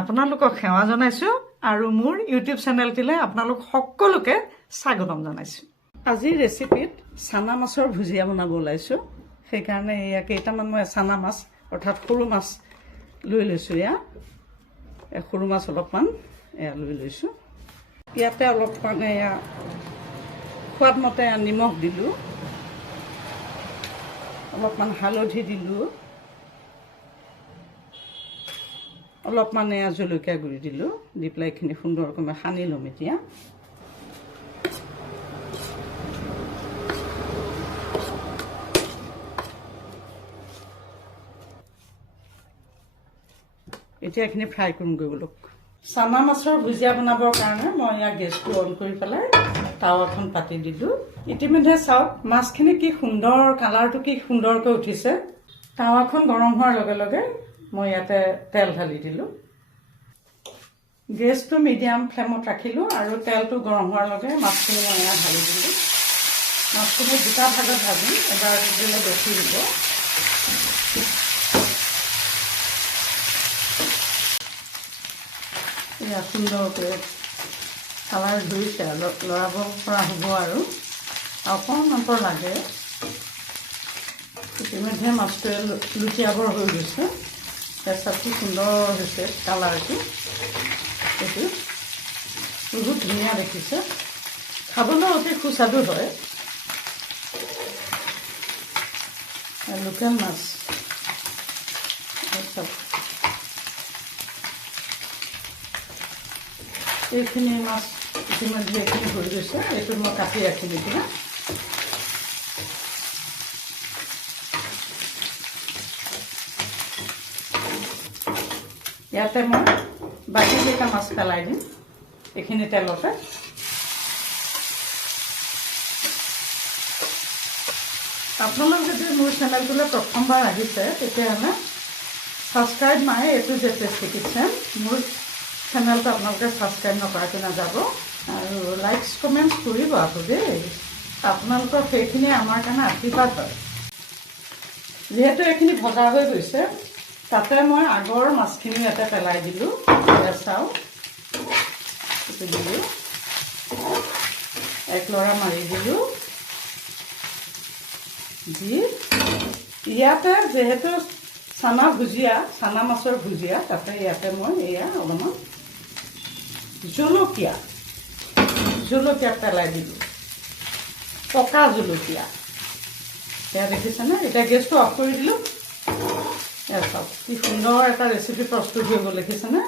আপোনালোকক সেৱা জনাইছোঁ আৰু মোৰ ইউটিউব চেনেলটিলৈ আপোনালোক সকলোকে স্বাগতম জনাইছোঁ। আজিৰ ৰেচিপিত চানা মাছৰ ভুজিয়া বনাব ওলাইছোঁ। সেইকাৰণে এয়া কেইটামান মই চানা মাছ অৰ্থাৎ সৰু মাছ লৈ লৈছোঁ। সৰু মাছ অলপমান লৈ লৈছোঁ। ইয়াতে অলপমান সোৱাদ মতে নিমখ দিলোঁ, অলপমান হালধি দিলোঁ, অলপমান জলকীয়া গুড়ি দিলোঁ। দি পেলাই এইখিনি সুন্দৰকৈ মই সানি ল'ম। এতিয়া এইখিনি ফ্ৰাই কৰিম বলক। চানা মাছৰ ভুজিয়া বনাবৰ কাৰণে মই গেছটো অন কৰি পেলাই টাৱাখন পাতি দিলোঁ। ইতিমধ্যে চাওক মাছখিনি কি সুন্দৰ, কালাৰটো কি সুন্দৰকৈ উঠিছে। টাৱাখন গৰম হোৱাৰ লগে লগে মই ইয়াতে তেল ঢালি দিলোঁ। গেছটো মিডিয়াম ফ্লেমত ৰাখিলোঁ আৰু তেলটো গৰম হোৱাৰ লগে মাছখিনি মই ঢালি দিলোঁ। মাছখিনি দুটা ভাগত ভাজিম, এবাৰ দিলে বেছি দিব। এয়া সুন্দৰকৈ কালাৰ ধৰিছে, লৰাব পৰা হ'ব আৰু অকণমান লাগে। ইতিমধ্যে মাছটোৱে লুটিয়াবৰ হৈ গৈছে। কি সুন্দৰ হৈছে কালাৰটো, এইটো বহুত ধুনীয়া দেখিছে। খাবলৈ অতি সুস্বাদু হয়। লোকেল মাছ এইখিনি মাছ ইতিমধ্যে এইখিনি হৈ গৈছে। এইটো মই কাটি ৰাখিলোঁ। এতিয়া ইয়াতে মই বাকী কেইটা মাছ পেলাই দিম এইখিনি তেলতে। আপোনালোক যদি মোৰ চেনেলটোলৈ প্ৰথমবাৰ আহিছে তেতিয়াহ'লে subscribe my A to Z tasty kitchen. মোৰ চেনেলটো আপোনালোকে ছাবস্ক্ৰাইব নকৰাকৈ নাযাব আৰু লাইকছ কমেণ্টছ কৰিব আকৌ দেই। আপোনালোকৰ সেইখিনি আমাৰ কাৰণে আশীৰ্বাদ হয়। যিহেতু এইখিনি ভজা হৈ গৈছে, তাতে মই আগৰ মাছখিনি ইয়াতে পেলাই দিলোঁ। চাওঁ দিলোঁ, এক লৰা মাৰি দিলোঁ। দি ইয়াতে যিহেতু চানা মাছৰ ভুজিয়া, তাতে ইয়াতে মই অলপমান জলকীয়া পেলাই দিলোঁ, পকা জলকীয়া। এয়া দেখিছেনে? এতিয়া গেছটো অফ কৰি দিলোঁ। চাওক কি সুন্দৰ এটা ৰেচিপি প্ৰস্তুত হৈ গ'ল, দেখিছেনে?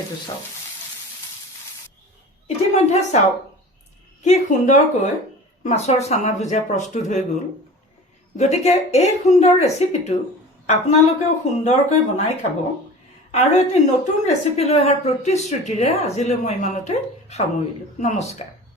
এইটো চাওক। ইতিমধ্যে চাওক কি সুন্দৰকৈ মাছৰ চানা ভুজিয়া প্ৰস্তুত হৈ গ'ল। গতিকে এই সুন্দৰ ৰেচিপিটো আপোনালোকেও সুন্দৰকৈ বনাই খাব। আৰু এটি নতুন ৰেচিপি লৈ অহাৰ প্ৰতিশ্ৰুতিৰে আজিলৈ মই ইমানতে সামৰিলোঁ। নমস্কাৰ।